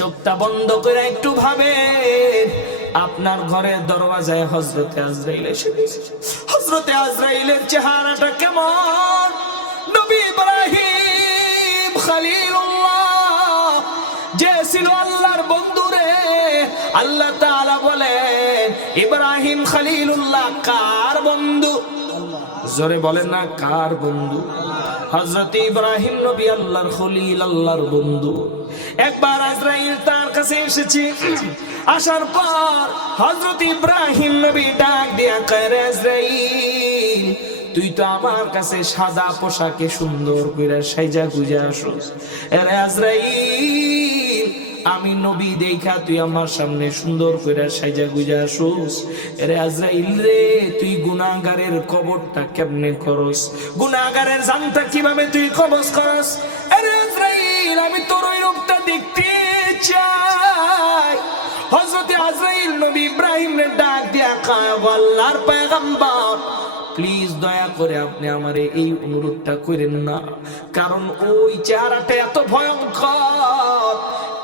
চোখটা বন্ধ করে একটু ভাবে। আপনার ঘরের দরওয়াজায় হজরতে আজরাইল এসে হজরতে আজরাইলের চেহারাটা কেমন? নবী ইব্রাহিম যে ছিল আল্লাহর বন্ধু রে আল্লাহ তাআলা বলেন, ইব্রাহিম খালিলুল্লাহ কার বন্ধু? জোরে বলেন না, কার বন্ধু? হজরত ইব্রাহিম নবী আল্লাহর খলিল, আল্লাহর বন্ধু। একবার আজরাইল তার কাছে এসেছে। আসার পর হজরত ইব্রাহিম নবী ডাক দিয়া কয় আজরাইল, তুই তো আমার কাছে সাদা পোশাকে সুন্দর করে সাইজা গুজা এরে আজরাইল আমি নবী দেখা, তুই আমার সামনে সুন্দর করে সাইজা গুজা আসোস। এরে আজরাইল রে, তুই গুনাহগারের কবরটা কেমনে করস? গুনাহগারের জানটা কীভাবে তুই কবজ করস? আজরাইল, আমি তোর ওই রূপটা দেখতে চাই। আজরাইল নবী ইব্রাহিমের ডাক দিয়া আল্লাহর পয়গম্বর প্লিজ দয়া করে আপনি আমার এই অনুরোধটা করেন না। কারণ ওই চেহারাটা এত ভয়ঙ্কর।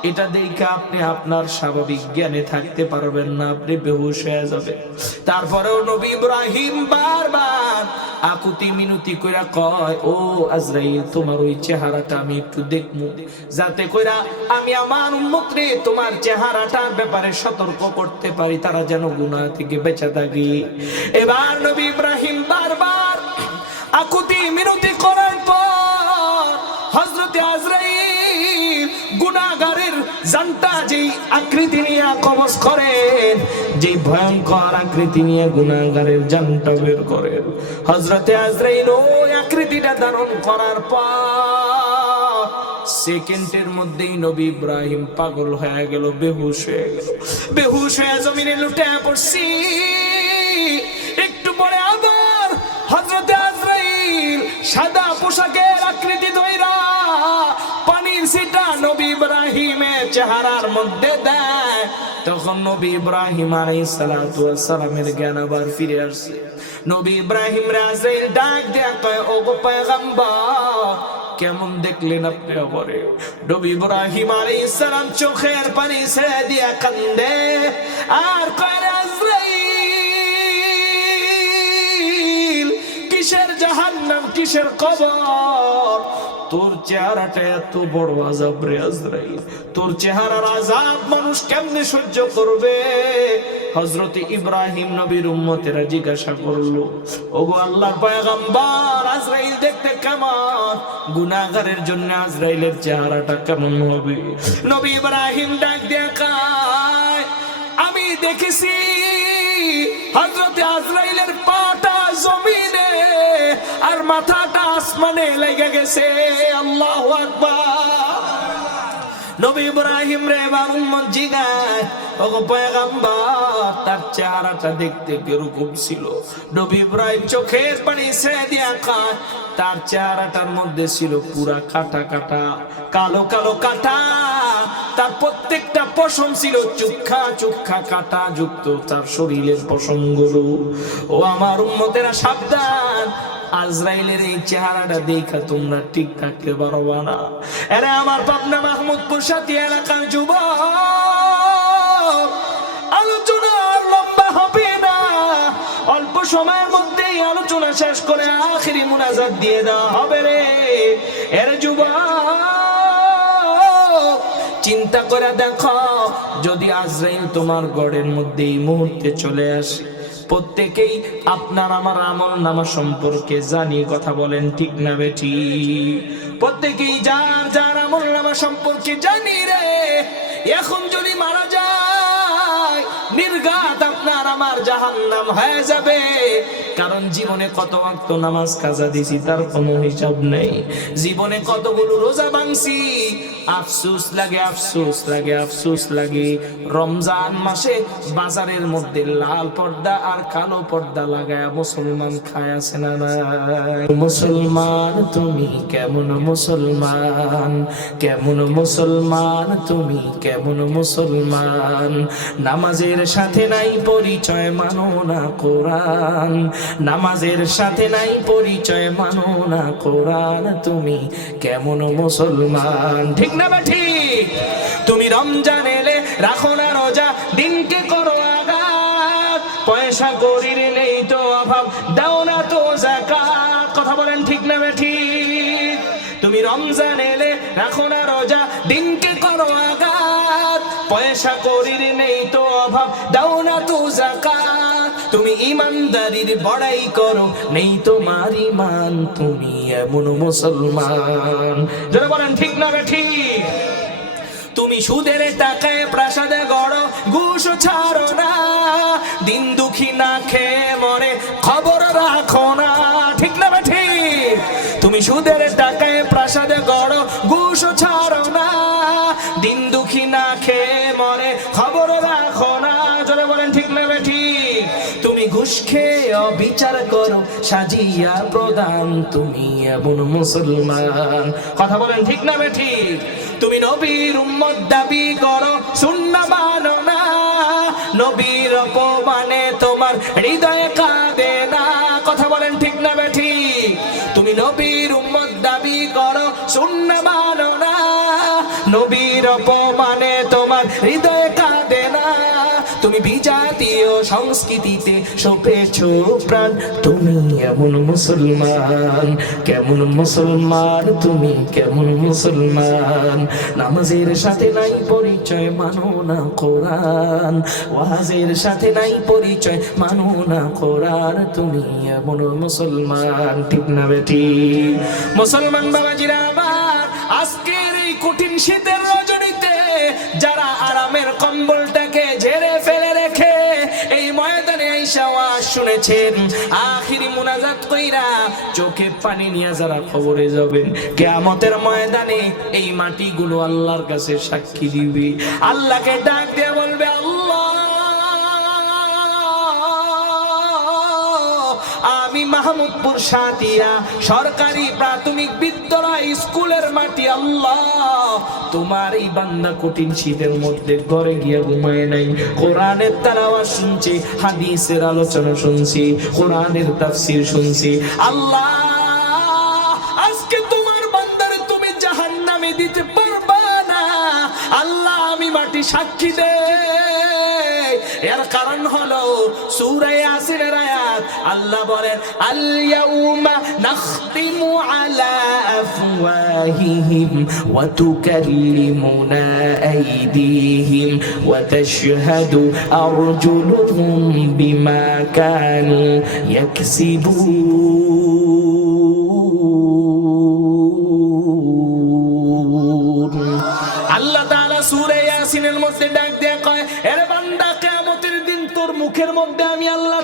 এটা দেখে আপনি আপনার স্বাভাবিক জ্ঞানে থাকতে পারবেন না, আপনি বেহুশ হয়ে যাবেন। তারপরেও নবী ইব্রাহিম বারবার আকুতি মিনতি কইরা কয়, ও আজরাইল, তোমার ওই চেহারাটা আমি একটু দেখমু। যাতে কইরা আমি আমার উম্মতরে তোমার চেহারাটার ব্যাপারে সতর্ক করতে পারি, তারা যেন গুনাহ থেকে বেঁচে থাকে। এবার নবী ইব্রাহিম বারবার আকুতি মিনতি করার জানটা যেই আকৃতি নিয়ে কবজ করেন, যেই ভয়ঙ্কর আকৃতি নিয়ে গুনাহগারের জানটা বের করেন। হযরতে আজরাইল ওই আকৃতিটা ধারণ করার পর সেকেন্ডের মধ্যেই নবী ইব্রাহিম পাগল হয়ে গেল, বেহুশ হয়ে গেল। বেহুশ হয়ে জমিনে লুটে পড়ছি। একটু পরে আবার হজরতে আজরাইল সাদা পোশাকের আকৃতি ধইরা সিটা নবী ইব্রাহিমের চেহারার মধ্যে দেয়। তখন নবী ইব্রাহিম আলাইহিস সালাতু ওয়াস সালামের জ্ঞান আবার ফিরে আসছে নবী ইব্রাহিম রাজাইল ডাক দেয়া কয় ও গো পয়গম্বর, কেমন দেখলেন আপনি আমারে? নবী ইব্রাহিম আলাইহিস সালাম চোখের পানি ছেড়ে দিয়া কান্দে। আর কয় কিসের জাহান্নাম, কিসের কবর? তোর চেহারাটা এত বড় আজাব রে আজরাইল। তোর চেহারার আজাব মানুষ কেমনে সহ্য করবে? হযরত ইব্রাহিম নবীর উম্মতেরা জিজ্ঞাসা করল, ওগো আল্লাহর পয়গম্বর, আজরাইল দেখতে কেমন? গুনাহগারের জন্য আজরাইলের চেহারাটা কেমন হবে? নবী ইব্রাহিম ডাক দিয়া কায়, আমি দেখেছি, হযরত আজরাইলের মাথাটা আসমানে লেগে গেছে। আল্লাহ নবী ইব্রাহিম রে বারুম্মন জিগায়। তার চেহারাটা দেখতে কীরকম ছিল। নবী ইব্রাহিম চোখের পানি ছেড়ে দিয়া কাজ তার চেহারাটার মধ্যে ছিল পুরা কাটা কাটা, কালো কালো কাটা। তার প্রত্যেকটা পশম ছিল চুক্ষা চুক্ষা কাটা, যুক্ত তার শরীরের পশমগুলো। ও আমার উম্মতেরা সাবধান, আজরাইলের এই চেহারাটা দেখা তোমরা ঠিক থাকতে পারবা না। আরে আমার পাবনা মাহমুদপুর সাথী এলাকার যুব সময়ের মধ্যেই আলোচনা শেষ করে আখিরি মুনাজাত দিয়ে দেওয়া হবে রে। এর যুব চিন্তা করে দেখো, যদি আজরাইল তোমার গড়ের মধ্যে এই মুহূর্তে চলে আসে, প্রত্যেকেই আপনার আমার আমল নামা সম্পর্কে জানিয়ে কথা বলেন ঠিক না বেটি প্রত্যেকেই যার যার আমল নামা সম্পর্কে জানি রে। এখন যদি মারা যায় আপনার আমার জাহান্নাম হয়ে যাবে। কারণ জীবনে কত নামাজ কাজা দিছি, তার কোনো হিসাব নেই। জীবনে কতগুলো রোজা ভাঙছি লাগে লাগে লাগে। রমজান মাসে বাজারের মধ্যে লাল পর্দা আর কালো পর্দা লাগায় মুসলমান খায়, আছে না? মুসলমান, তুমি কেমন মুসলমান? কেমন মুসলমান, তুমি কেমন মুসলমান? নামাজের সাথে নাই পরিচয় মানো না কোরআন। নামাজের সাথে নাই পরিচয় মানো না কোরআন। তুমি কেমন মুসলমান? ঠিক না বা ঠিক? তুমি রমজান এলে রাখো না রোজা, দিনকে করো আঘাত। পয়সা করির নেই তো অভাব, দাও না তো জাকাত কথা বলেন ঠিক না বা ঠিক? তুমি রমজান এলে রাখো না রোজা, দিনকে করো আঘাত। পয়সা করির নেই তো অভাব, দাও তুমি ইমানদারির বড়াই করো, নেই তোমার ইমান, তুমি এমন মুসলমান। যারা বলেন, ঠিক না ঠিক? তুমি সুদের টাকায় প্রাসাদে গড়, ঘুষ ছাড়ো না, দিন দুঃখী না খেয়ে অবিচার করো, সাজিয়া প্রদান তুমি এমন মুসলমান। কথা বলেন ঠিক না ঠিক তুমি নবীর উম্মত দাবি করো শূন্য মানো না। নবীর অপমানে তোমার হৃদয়ে কাঁদে না। কথা বলেন ঠিক না ঠিক তুমি নবীর উম্মত দাবি করো শূন্য মানো না। নবীর অপমানে তোমার হৃদয়ে কাঁদে না। তুমি বিজাতীয় সংস্কৃতিতে সপেছ প্রাণ তুমি এমন মুসলমান, কেমন মুসলমান? তুমি কেমন মুসলমান? নামাজের সাথে নাই পরিচয়, মানো না কোরআন। ওয়াজের সাথে নাই পরিচয়, মানো না কোরআন। তুমি এমন মুসলমান, ঠিক না বেটি? মুসলমান বাবাজিরা আমার, আজকের এই কঠিন শীতের রজনীতে যারা আরামের কম্বলটাকে শুনেছেন আখিরি মুনাজাত কইরা চোখে পানি নিয়ে যারা খবরে যাবেন কেয়ামতের ময়দানে এই মাটিগুলো আল্লাহর কাছে সাক্ষী দিবে। আল্লাহকে ডাক দিয়ে বলবে, আল্লাহ মাহমুদপুর সাতিয়া সরকারি প্রাথমিক বিদ্যালয়, স্কুলের মাটি আল্লাহ। তোমার এই বান্দা কঠিন শীতের মধ্যে ঘরে গিয়ে ঘুমায় নাই। কোরআনের তারাওয়া শুনছে, হাদিসের আলোচনা শুনছি, কোরআনের তাফসির শুনছি। আল্লাহ, আজকে তোমার বান্দারে তুমি জাহান্নামে দিতে পারবা না। আল্লাহ, আমি মাটি সাক্ষী দে। এর কারণ হলো সূরা ইয়াসিনের আয়াত। আল্লাহ বলেন আল ইয়াউমা নাখতিমু আলা আফওয়াহিহিম ওয়া তুকাল্লিমুনা আইদিহিম ওয়া তাশহাদু আরজুলুহুম বিমা কানু ইয়াকসিবুন। মধ্যে আমি আল্লাহ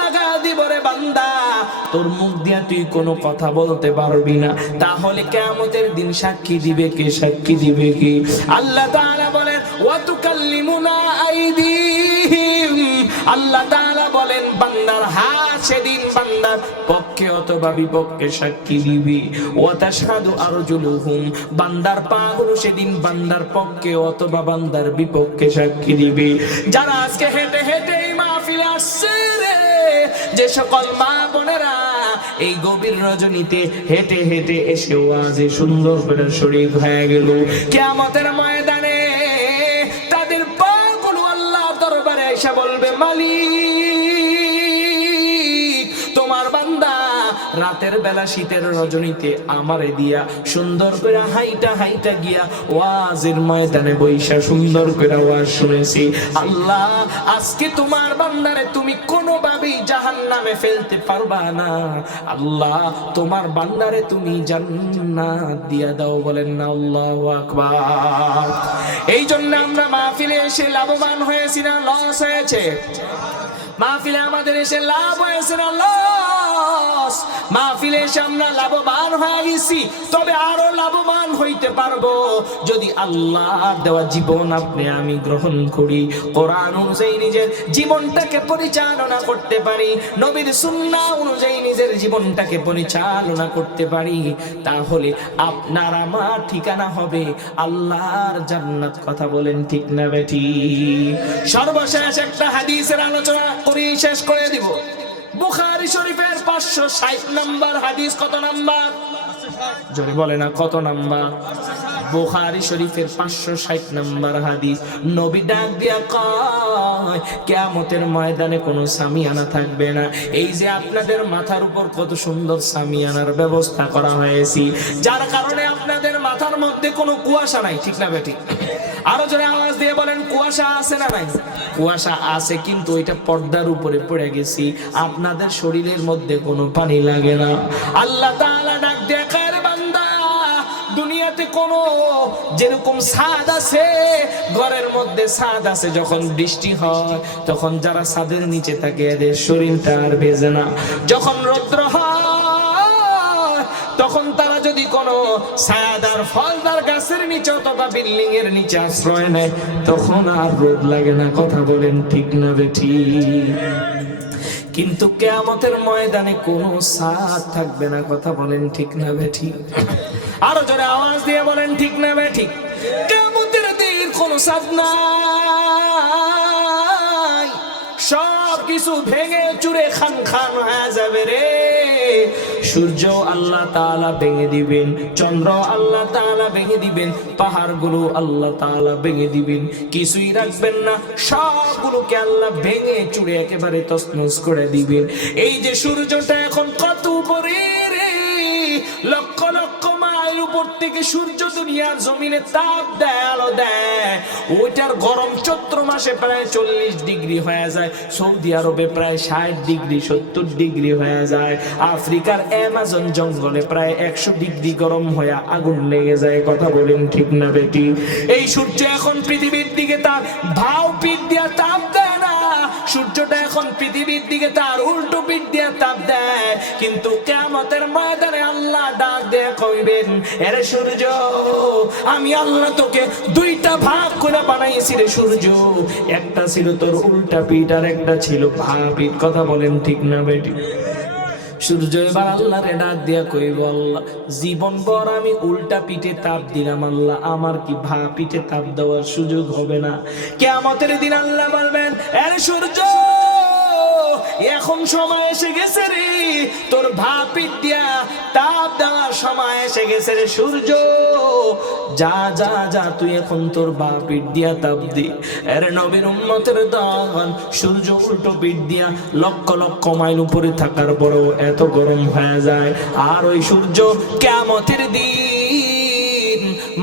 লাগা দিব রে বান্দা। তোর মুখ দিয়া তুই কোনো কথা বলতে পারবি না। তাহলে কিয়ামতের দিন সাক্ষী দিবে কে? সাক্ষী দিবে কি? আল্লাহ তাআলা বলেন ওয়া তুকাল্লিমুনা আইদিহিম। আল্লাহ তাআলা বলেন, বান্দার হাত সেদিন বান্দার পক্ষে অথবা বিপক্ষে সাক্ষী দিবি। ওয়া তাশহাদু আরজুলুহুম, বান্দার পা গুলো সেদিন বান্দার পক্ষে অথবা বান্দার বিপক্ষে সাক্ষী দিবি। যারা আজকে হেঁটে হেঁটে মাহফিলে আসছে রে, যে সকল মা বোনেরা এই গভীর রজনীতে হেঁটে হেঁটে এসে ওয়াজে সুন্দর করে শরীর হয়ে গেল। কেয়ামতের ময়দানে তাদের পা পাগুলো আল্লাহ দরবারে এসে বলবে, মালিক রাতের বেলা শীতের রজনীতে আমারে দিয়া সুন্দর করে হাইটা হাইটা গিয়া ওয়াজের ময়দানে বৈশা সুন্দর করে ওয়াজ শুনেছি। আল্লাহ, আজকে তোমার বান্দারে তুমি কোনোভাবেই জাহান নামে ফেলতে পারবা না। আল্লাহ, তোমার বান্দারে তুমি জান্নাত দিয়া দাও বলেন না, আল্লাহু আকবার। এই জন্য আমরা মাহফিলে এসে লাভবান হয়েছি না, লস হয়েছে? মাহফিলে আমাদের এসে লাভ হয়েছে না, লস মাহফিলে এসে আমরা লাভবান হয়ে গেছি। তবে আরও লাভবান হইতে পারব। যদি আল্লাহ দেওয়া জীবন আপনি আমি গ্রহণ করি, কোরআন অনুযায়ী নিজের জীবনটাকে পরিচালনা করতে পারি, নবীর সুন্না অনুযায়ী নিজের জীবনটাকে পরিচালনা করতে পারি, তাহলে আপনার আমার ঠিকানা হবে আল্লাহর জান্নাত। কথা বলেন ঠিক না বেটি সর্বশেষ একটা হাদিসের আলোচনা করি, শেষ করে দিব। বুখারী শরীফের পাঁচশো ষাট নাম্বার হাদিস কত নাম্বার? জোরে বলে না কত নাম্বার? বুখারী শরীফের পাঁচশো ষাট নম্বর হাদিস। নবী ডাক দিয়া কয়, কেয়ামতের ময়দানে কোনো সামিয়ানা থাকবে না। এই যে আপনাদের মাথার উপর কত সুন্দর সামিয়ানার ব্যবস্থা করা হয়েছে। যার কারণে আপনাদের মাথার মধ্যে কোনো কুয়াশা নাই, ঠিক না বেটি? আরও জোরে আওয়াজ দিয়ে বলেন, কুয়াশা আছে না নাই? কুয়াশা আছে, কিন্তু ওইটা পর্দার উপরে পড়ে গেছি। আপনাদের শরীরের মধ্যে কোনো পানি লাগে না। আল্লাহ তাআলা ডাক দুনিয়াতে কোনো যেরকম ছাদ আছে, ঘরের মধ্যে ছাদ আছে, যখন বৃষ্টি হয়, তখন যারা ছাদের নিচে থাকে, এদের শরীরটা আর ভেজে না। যখন রৌদ্র হয়, তখন তারা যদি কোনো ছায়াদার ফলদার গাছের নিচে অথবা বিল্ডিং এর নিচে আশ্রয় নেয়, তখন আর রোদ লাগে না। কথা বলেন ঠিক না বেঠি কিন্তু কেয়ামতের ময়দানে কোনো সাথ থাকবে না। কথা বলেন ঠিক না বেঠি আরও জোরে আওয়াজ দিয়ে বলেন ঠিক না বেঠি কেয়ামতের দিন কোনো সাথ নাই। সব কিছু ভেঙে চুরে খান খান হয়ে যাবে রে। সূর্য আল্লাহ তালা ভেঙে দিবেন, চন্দ্র আল্লাহ তাআলা ভেঙে দিবেন, পাহাড়গুলো আল্লাহ তালা ভেঙে দিবেন। কিছুই রাখবেন না, সবগুলোকে আল্লাহ ভেঙে চুড়ে একেবারে তসমস করে দিবেন। এই যে সূর্যটা এখন কত উপরে লক্ষ লক্ষ মাইল উপর থেকে সূর্য দুনিয়ার জমিনে তাপ দেয়, আলো দেয়। ওইটার গরম চৈত্র মাসে প্রায় চল্লিশ ডিগ্রি হয়ে যায়। সৌদি আরবে প্রায় ষাট ডিগ্রি, সত্তর ডিগ্রি হয়ে যায়। আফ্রিকার অ্যামাজন জঙ্গলে প্রায় একশো ডিগ্রি গরম হয়ে আগুন লেগে যায়। কথা বলেন ঠিক না বেটি? এই সূর্য এখন পৃথিবীর দিকে তার ভাও পিঠ দিয়া তাপ সূর্যটা এখন পৃথিবীর দিকে তার উল্টো পিঠ দিয়া তাপ দেয়। কিন্তু কেমতের ময়দানে আল্লাহ ডাক দিয়ে কইবেন, এরে সূর্য, আমি আল্লাহ তোকে দুইটা ভাগ করে বানাইছি রে সূর্য। একটা ছিল তোর উল্টা পিঠ আর একটা ছিল ভা পিঠ। কথা বলেন ঠিক না বেটি? সূর্য এবার আল্লাহ রে ডাক দিয়া কইব, আল্লাহ, জীবন ভর আমি উল্টা পিঠে তাপ দিলাম, আল্লাহ, আমার কি ভা পিঠে তাপ দেওয়ার সুযোগ হবে না? কেয়ামতের দিন আল্লাহ বলবেন আরে সূর্য এখন সময় এসে গেছে রে। তোর ভাপি দিয়া তাপ দেওয়ার সময় এসে গেছে রে সূর্য। যা যা যা, তুই এখন তোর বা পিঠ দিয়া তাপ দি। এর নবীর উন্মতের দান সূর্য উল্টো পিঠ দিয়া লক্ষ লক্ষ মাইল উপরে থাকার পরেও এত গরম হয়ে যায়। আর ওই সূর্য কেমতের দিন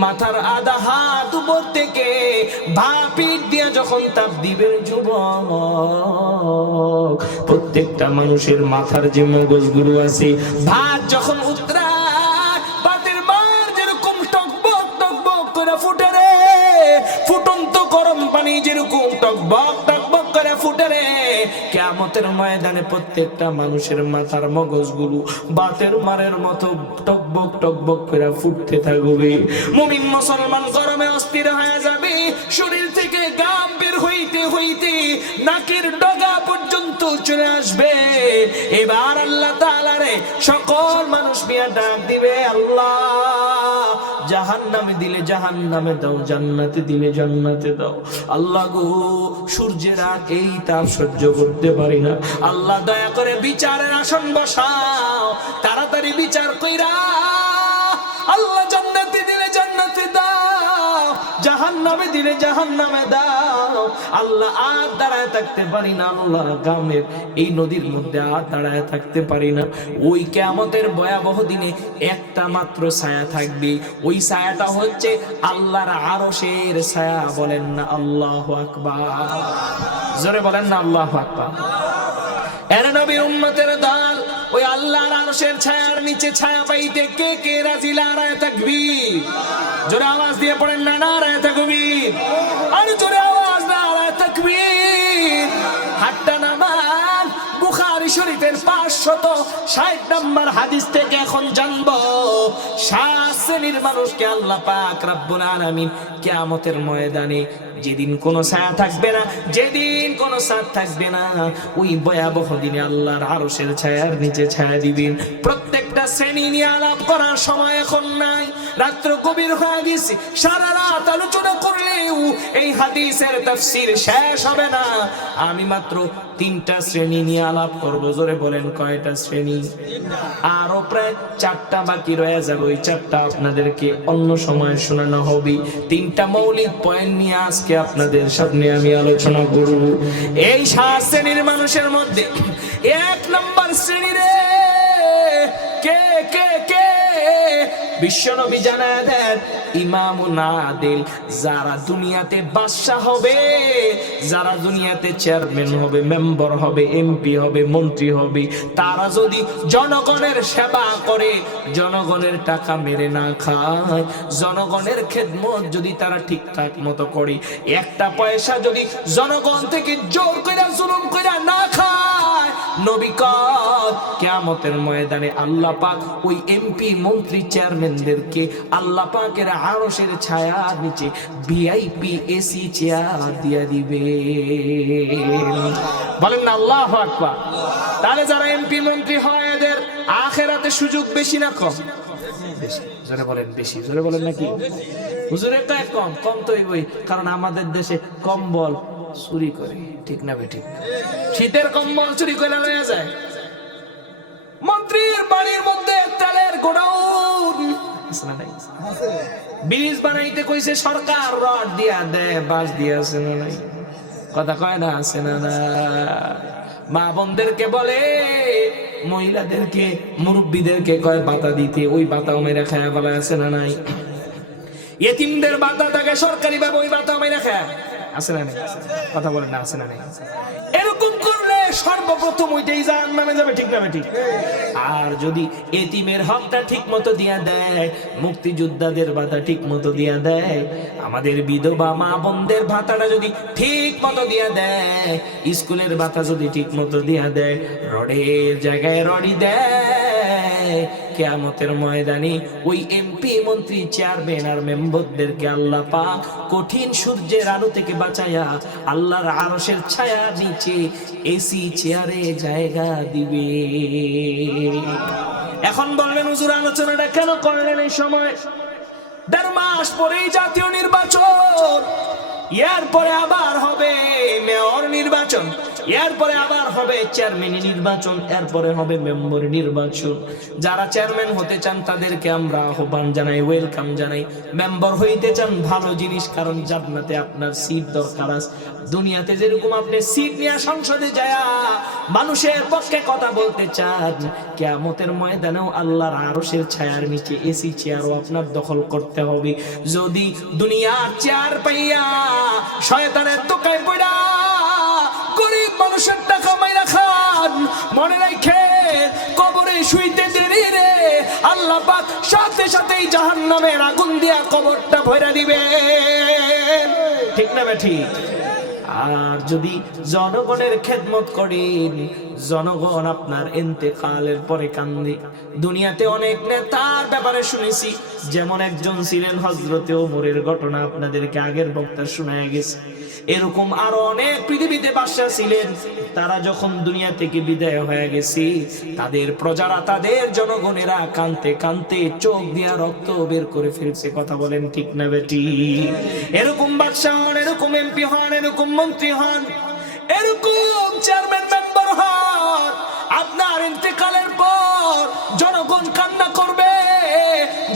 মাথার আধা হাত উপর থেকে পিঠ দিয়া যখন তাপ দিবে যুবক, প্রত্যেকটা মানুষের মাথার যে মগজগুলো আছে, ভাত যখন উত্তরায় ভাতের মার যেরকম টকবক টকবক করে ফুটে রে, ফুটন্ত গরম পানি যেরকম টকবক কেমতের ময়দানে প্রত্যেকটা মানুষের মাথার মগজগুলো বাতের মারের মতো টকবক টকবক করে ফুটতে থাকবে। মুমিন মুসলমান গরমে অস্থির হয়ে যাবে। শরীর থেকে গাম বের হইতে হইতে নাকের ডগা পর্যন্ত চলে আসবে। এবার আল্লাহ তাআলারে সকল মানুষ মিয়া ডাক দিবে, আল্লাহ। জাহান নামে দিলে জাহান নামে দাও, জান্নাতে দিলে জান্নাতে দাও। আল্লাহ গো, সূর্যের আগ এই তাপ সহ্য করতে পারি না। আল্লাহ দয়া করে বিচারের আসন বসাও, তাড়াতাড়ি বিচার কইরা আল্লাহ জান্নাতে জাহান নামে দিলে জাহান নামে দাও। আল্লাহ আর দাঁড়ায় থাকতে পারি না আল্লাহ গ্রামের এই নদীর মধ্যে আর দাঁড়ায় থাকতে পারি না। ওই কেমতের ভয়াবহ দিনে একটা মাত্র ছায়া থাকবে। ওই ছায়াটা হচ্ছে আল্লাহর আরশের ছায়া। বলেন না আল্লাহ আকবার। জোরে বলেন না আল্লাহ আকবার। এর নবীর উম্মতের দল ওই আল্লাহর আরশের ছায়ার নিচে ছায়া পাইতে কে কে রাজি? লারায় থাকবি জোরে আওয়াজ দিয়ে পড়েন না নারায় থাকবি আর জোরে আওয়াজ নারায় থাকবি হাট্টা নামান বুখারী শরীফের হাদিস থেকে এখন জানব, সাত শ্রেণির মানুষকে আল্লাহ পাক রাব্বুল আলামিন কিয়ামতের ময়দানে যেদিন কোনো ছায়া থাকবে না, যেদিন কোনো ছাদ থাকবে না, ওই ভয়াবহ দিনে আল্লাহর আরশের ছায়ার নিচে ছায়া দিবেন। প্রত্যেকটা শ্রেণি নিয়ে আলাপ করার সময় এখন নাই। রাত্র গভীর হয়ে গেছে, সারা রাত আলোচনা করলেও এই হাদিসের তাফসীর শেষ হবে না। আমি মাত্র তিনটা শ্রেণি নিয়ে আলাপ করব, জোরে বলেন কয়টা শ্রেণি? আরও প্রায় চারটা বাকি রয়ে যাবে, ওই চারটা আপনাদেরকে অন্য সময় শোনানো হবে। তিনটা মৌলিক পয়েন্ট নিয়ে আজকে আপনাদের সামনে আমি আলোচনা করব। এই সাত শ্রেণির মানুষের মধ্যে এক নম্বর শ্রেণীরে কে কে? বিশ্বনবী জানায় দেন ইমামুন আদিল যারা দুনিয়াতে বাদশাহ হবে, যারা দুনিয়াতে চেয়ারম্যান হবে, মেম্বার হবে, এমপি হবে, মন্ত্রী হবে, তারা যদি জনগণের সেবা করে, জনগণের টাকা মেরে না খায়, জনগণের খেদমত যদি তারা ঠিকঠাক মতো করে, একটা পয়সা যদি জনগণ থেকে জোর করে জুলুম করে না খায় নবী কয় কিয়ামতের ময়দানে আল্লাহ পাক ওই এমপি মন্ত্রী চেয়ারম্যানদেরকে আল্লাহ পাকের আরশের ছায়ার নিচে ভিআইপি এসি চেয়ার দিয়ে দিবে। বলেন না, আল্লাহ আকবার। তাহলে যারা এমপি মন্ত্রী হয় এদের আখেরাতে সুযোগ বেশি না কম? জোরে বলেন, বেশি। জোরে বলেন নাকি? হুজুরের তো কম কম তো কারণ আমাদের দেশে কম্বল চুরি করে। ঠিক না বেঠিক শীতের কম্বল চুরি করে লয়ে যায়। মন্ত্রীর বাড়ির মধ্যে তেলের গোডাউন। ব্রিজ বানাইতে কইছে সরকার রড দিয়া দেয় বাস দিয়া আছে না নাই কথা কয় না আছে না না। মা বোনদেরকে বলে মহিলাদেরকে মুরব্বীদেরকে কয় বাতা দিতে ওই বাতাও মেরে খায়া বলা আছে না নাই? এতিমদের বাতা থাকে সরকারি ভাবে ওই বাতাও মেরে খায়। না নাই? কথা বলেন না না নাই? এরকম করলে সর্বপ্রথম ওইটাই নামে যাবে, ঠিক ঠিক। আর যদি এতিমের হকটা ঠিক মতো দিয়া দেয়, মুক্তিযোদ্ধাদের ভাতা ঠিক মতো দিয়া দেয়, আমাদের বিধবা মা বোনদের ভাতাটা যদি ঠিক মতো দিয়া দেয়, স্কুলের ভাতা যদি ঠিক মতো দিয়া দেয়, রডের জায়গায় রডি দেয় কেয়ামতের ময়দানে ওই এমপি, মন্ত্রী, চেয়ারম্যান আর মেম্বারদেরকে আল্লাহ কঠিন সূর্যের আলো থেকে আল্লাহর ছায়া নিচে এসি চেয়ারে জায়গা দিবে। এখন বললেন হুজুর, আলোচনাটা কেন করলেন এই সময়? দেড় মাস পরেই জাতীয় নির্বাচন, এরপরে আবার হবে মেয়র নির্বাচন। এরপরে আবার হবে চেয়ারম্যান নির্বাচন, এরপরে হবে মেম্বার নির্বাচন। যারা চেয়ারম্যান হতে চান, তাদেরকে আমরা আহ্বান জানাই ওয়েলকাম জানাই। মেম্বার হইতে চান, ভালো জিনিস, কারণ জান্নাতে আপনার সিট দরকার আছে। দুনিয়াতে যেরকম আপনি সিট নিয়ে সংসদে যায় মানুষের পক্ষে কথা বলতে চান, কেয়ামতের ময়দানেও আল্লাহর আরশের ছায়ার নিচে এসি চেয়ারও আপনার দখল করতে হবে। যদি দুনিয়ার চেয়ার পাইয়া শয়তানের দোকায় পড়া মানুষের টাকা মাইরা খান। মনে রাখে কবরে শুইতে দেরি রে। আল্লাহ পাক সাথে সাথেই জাহান্নামের আগুন দিয়া কবরটা ভরা দিবে ঠিক না বেঠি আর যদি জনগণের খেদমত করেন, জনগণ আপনার এতেকালের পরে কান্দে। দুনিয়াতে অনেক নেতার ব্যাপারে শুনেছি, যেমন একজন ছিলেন হজরতে ওমরের ঘটনা আপনাদেরকে আগের বক্তা শোনায় গেছে। এরকম আরও অনেক পৃথিবীতে বাসা ছিলেন তারা যখন দুনিয়া থেকে বিদায় হয়ে গেছে, তাদের প্রজারা তাদের জনগণেরা কানতে কানতে চোখ দিয়া রক্ত বের করে ফেলছে। কথা বলেন ঠিক না বেটি? এরকম বাদশাহ হন, এরকম এমপি হন, এরকম মন্ত্রী হন, এরকম চেয়ারম্যান মেম্বার হন। আপনার ইন্তেকালের পর জনগণ কান্না করবে,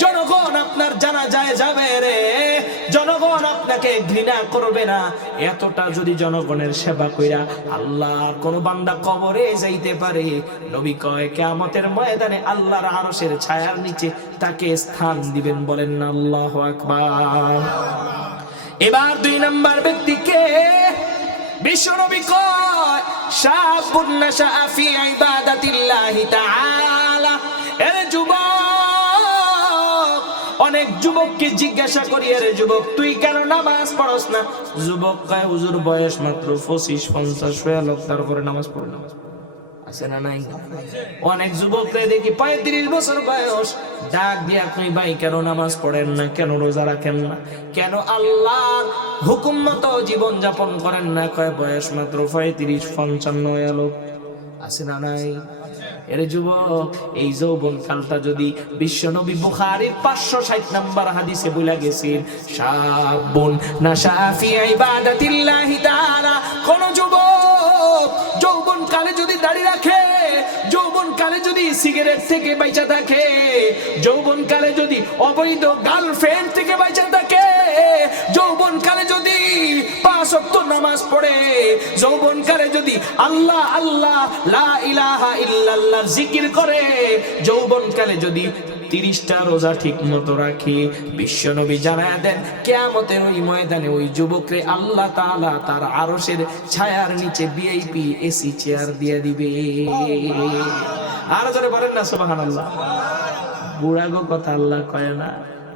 জনগণ আপনার জানা যায় যাবে রে। জনগণ আপনাকে ঘৃণা করবে না। এতটা যদি জনগণের সেবা কইরা আল্লাহর কোন বান্দা কবরে যাইতে পারে, নবী কয়, কেয়ামতের ময়দানে আল্লাহর আরশের ছায়ার নিচে তাকে স্থান দিবেন। বলেন না আল্লাহ আকবার। এবার দুই নাম্বার ব্যক্তিকে বিশ্বনবী কয় শাবুন নাশা ফি ইবাদাতিল্লাহি তাআলা। অনেক যুবককে জিজ্ঞাসা করি, আরে যুবক, তুই কেন নামাজ পড়স না? যুবক কয়, হুজুর, বয়স মাত্র পঁচিশ, পঞ্চাশ হয়ে লোক তারপরে নামাজ পড়ে নামাজ আছে না নাই? অনেক যুবকরে দেখি পঁয়ত্রিশ বছর বয়স। ডাক দিয়া কই ভাই, কেন নামাজ পড়েন না? কেন রোজা রাখেন না? কেন আল্লাহ হুকুম মতো জীবন যাপন করেন না? কয়, বয়স মাত্র পঁয়ত্রিশ, পঞ্চান্ন এলো আছে না নাই? এর যুবক, এই যৌবন কালটা যদি বিশ্বনবী বুখারীর পাঁচশো ষাট নাম্বার হাদিসে বইলা গেছেন শাবুন না শাফি ইবাদাতিল্লাহি তাআলা। কোন যৌবন কালে যদি দাড়ি রাখে, যৌবন কালে যদি সিগারেট থেকে বাইচা থাকে, যৌবন কালে যদি অবৈধ গার্লফ্রেন্ড থেকে বাইচা থাকে যৌবন কালে যদি নামাজ পড়ে যৌবন কালে যদি আল্লাহ আল্লাহ, লা ইলাহা জিকির করে যৌবন কালে যদি তিরিশটা রোজা ঠিক মতো রাখি বিশ্বনবী জানায় দেন, কেয়ামতের ওই ময়দানে ওই যুবকরে আল্লাহ তাআলা তার আরশের ছায়ার নিচে ভিআইপি এসি চেয়ার দিয়ে দিবে। আর জোরে বলেন না, সুবহানাল্লাহ। বুড়া গো কথা আল্লাহ কয় না?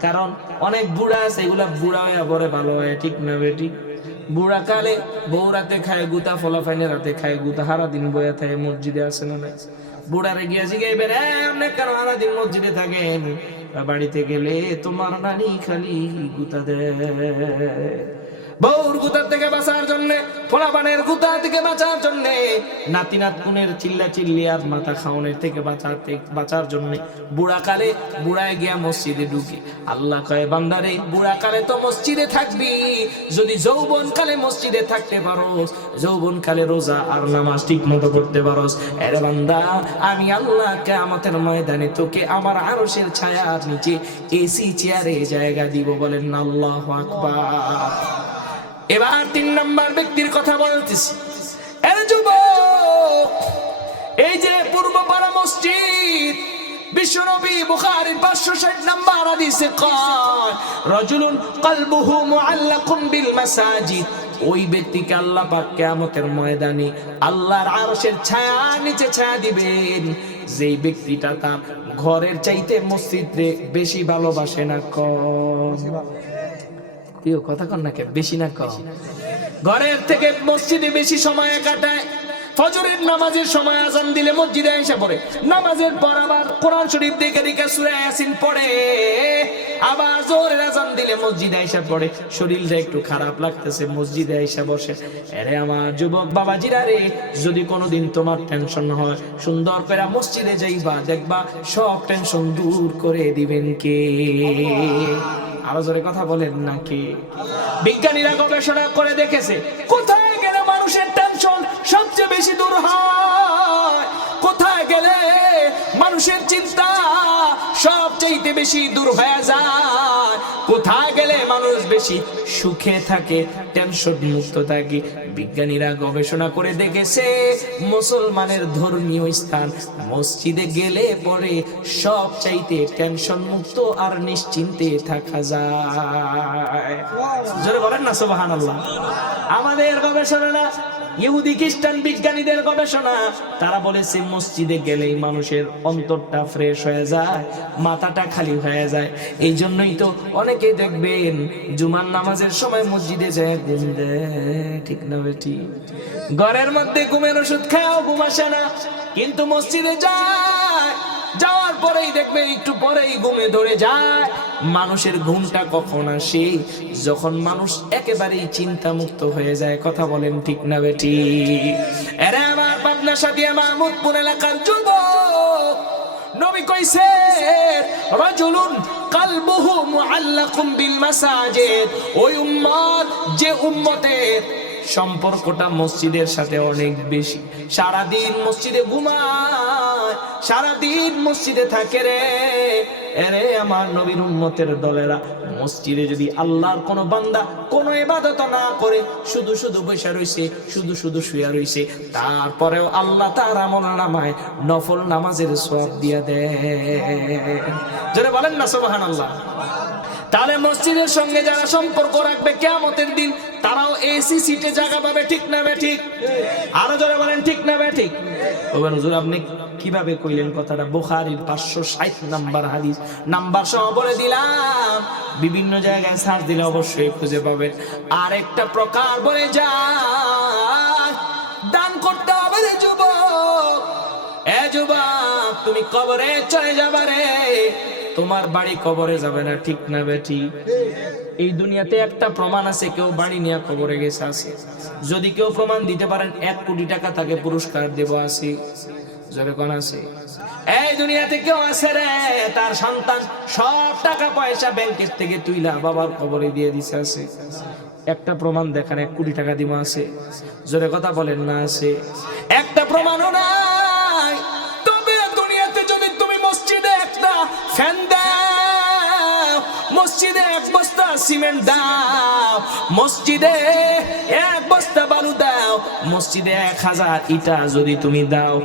কারণ অনেক বুড়া আছে, এগুলা বুড়া হয়ে পরে ভালো হয়, ঠিক না বেটি? বুড়া কালে বউ রাতে খায় গুতা, ফলাফাইনে রাতে খায় গুতা হারা দিন বয়ে থাকে, মসজিদে আসে না নাই? বুড়ারে গিয়া জিগাইবেন আপনি কেন হারা দিন মসজিদে থাকেন? বাড়িতে গেলে তোমার নানি খালি গুতা দেয়। বউর গুতার থেকে বাঁচার জন্য ফলাবানের গুতা থেকে বাঁচার জন্য নাতি নাতকুনের চিল্লা চিল্লি আর মাথা খাওয়ানোর থেকে বাঁচাতে বাঁচার জন্য বুড়া কালে বুড়ায় গিয়া মসজিদে ঢুকি। আল্লাহ কয়, বান্দারে, বুড়া কালে তো মসজিদে থাকবি। যদি যৌবন কালে মসজিদে থাকতে পারোস, যৌবন কালে রোজা আর নামাজ ঠিক মতো করতে পারোস। এরে বান্দা, আমি আল্লাহ কেয়ামতের ময়দানে তোকে আমার আরশের ছায়ার নিচে এসি চেয়ারে জায়গা দিব বলেন আল্লাহ আকবার। এবার তিন নাম্বার ব্যক্তির কথা বলতেছি। এই যে পূর্ব পাড়া মসজিদ, বিশ্বনবী বুখারীর 560 নাম্বার হাদিসে কয়, রাজুলুন কলবুহু মুআল্লাকুন বিল মাসাজিদ। ওই ব্যক্তিকে আল্লাহ পাক কিয়ামতের ময়দানে আল্লাহর আরশের ছায়া, নিচে ছায়া দিবেন। যেই ব্যক্তিটা তার ঘরের চাইতে মসজিদে বেশি ভালোবাসে না কম। প্রিয়, কথা কন না কে বেশি না ঘরের থেকে মসজিদে বেশি সময় কাটায়। ফজরের নামাজের সময় আজান দিলে মসজিদে এসে পড়ে। নামাজের পর আবার কোরআন শরীফ দেখে দেখে সূরা ইয়াসিন পড়ে। আবার জোরের আজান দিলে মসজিদে এসে পড়ে। শরীরটা একটু খারাপ লাগতেছে, মসজিদে এসে বসে। আরে আমার যুবক বাবাজিরা রে, যদি কোনোদিন তোমার টেনশন হয়, সুন্দর করে মসজিদে যাইবা, দেখবা সব টেনশন দূর করে দিবেন কে? আরও জোরে কথা বলেন নাকি? বিজ্ঞানীরা গবেষণা করে দেখেছে, কোথায় গেলে মানুষের টেনশন সবচেয়ে বেশি দূর হয়? কোথায় গেলে মানুষের চিন্তা সবচেয়ে বেশি দূর হয়ে যায় কোথায় গেলে মানুষ বেশি সুখে থাকে? টেনশন মুক্ত থাকে। বিজ্ঞানীরা গবেষণা করে দেখেছে, মুসলমানের ধর্মীয় স্থান মসজিদে গেলে পরে সব চাইতে টেনশন মুক্ত আর নিশ্চিন্তে থাকা যায়। জোরে বলেন না সুবাহান আমাদের গবেষণা ইহুদি খ্রিস্টান বিজ্ঞানীদের গবেষণা, তারা বলেছে মসজিদে গেলেই মানুষের অন্তরটা ফ্রেশ হয়ে যায়, মাথাটা খালি হয়ে যায়। এই জন্যই তো অনেকে দেখবেন জুমার নামাজের সময় মসজিদে যায়, ঘুম দেয়, ঠিক না বেটি ঘরের মধ্যে ঘুমের ওষুধ খাও, ঘুম আসে না, কিন্তু মসজিদে যায়। যাওয়ার পরেই দেখবে একটু পরেই ঘুমে ধরে যায়। মানুষের ঘুমটা কখন আসে? যখন মানুষ একেবারেই চিন্তা মুক্ত হয়ে যায়, কথা বলেন ঠিক না বেটি এরা আমার পাবনা সাথিয়া মাহমুদপুর এলাকার যুবক, নবী কইছে, রাজুলুন কালবুহু মুআল্লাকুম বিল মাসাজিদ। ওই উম্মত, যে উম্মতের সম্পর্কটা মসজিদের সাথে অনেক বেশি। সারাদিন মসজিদে ঘুমায়, সারাদিন মসজিদে থাকে রে। এরে আমার নবীর উম্মতের দলেরা, মসজিদে যদি আল্লাহর কোনো বান্দা কোনো ইবাদত না করে, শুধু শুধু বসে রইছে, শুধু শুধু শুয়ে রইছে, তারপরেও আল্লাহ তার আমল নামায় নফল নামাজের সব দিয়া দেয়। যারা বলেন না সোবাহান আল্লাহ তাহলে মসজিদের সঙ্গে যারা সম্পর্ক রাখবে কেমতের দিন, তারাও এসি সিটে জায়গা পাবে, ঠিক না বে ঠিক? আরও জোরে বলেন, ঠিক না বে ঠিক? আপনি কীভাবে কইলেন কথাটা? বুখারীর পাঁচশো ষাট নাম্বার হাদিস। নাম্বার সহ বলে দিলাম, বিভিন্ন জায়গায় সার্চ দিলে অবশ্যই খুঁজে পাবেন। আর একটা প্রকার বলে যা দান করতে হবে রে যুবক। এ যুবক, তুমি কবরে চলে যাবা রে। তোমার বাড়ি কবরে যাবে না, ঠিক না বেটি? এই দুনিয়াতে একটা প্রমাণ আছে, কেউ বাড়ি নিয়ে কবরে গেছে আছে। যদি কেউ প্রমাণ দিতে পারেন, এক কোটি টাকা তাকে পুরস্কার দেব আছে। জোরে কোন আছে? এই দুনিয়াতে কেউ আছে রে, তার সন্তান, সব টাকা পয়সা ব্যাংকের থেকে তুইলা বাবার কবরে দিয়ে দিছে আছে। একটা প্রমাণ দেখান এক কোটি টাকা দিমা আছে। জোরে কথা বলেন না আছে। একটা প্রমাণও নাই। তবে দুনিয়াতে যদি তুমি মসজিদে একটা ফ্যান মসজিদে এক বস্তা সিমেন্ট দাও, মসজিদে এক বস্তা বালু দাও, মসজিদে এক হাজার ইটা যদি তুমি দাও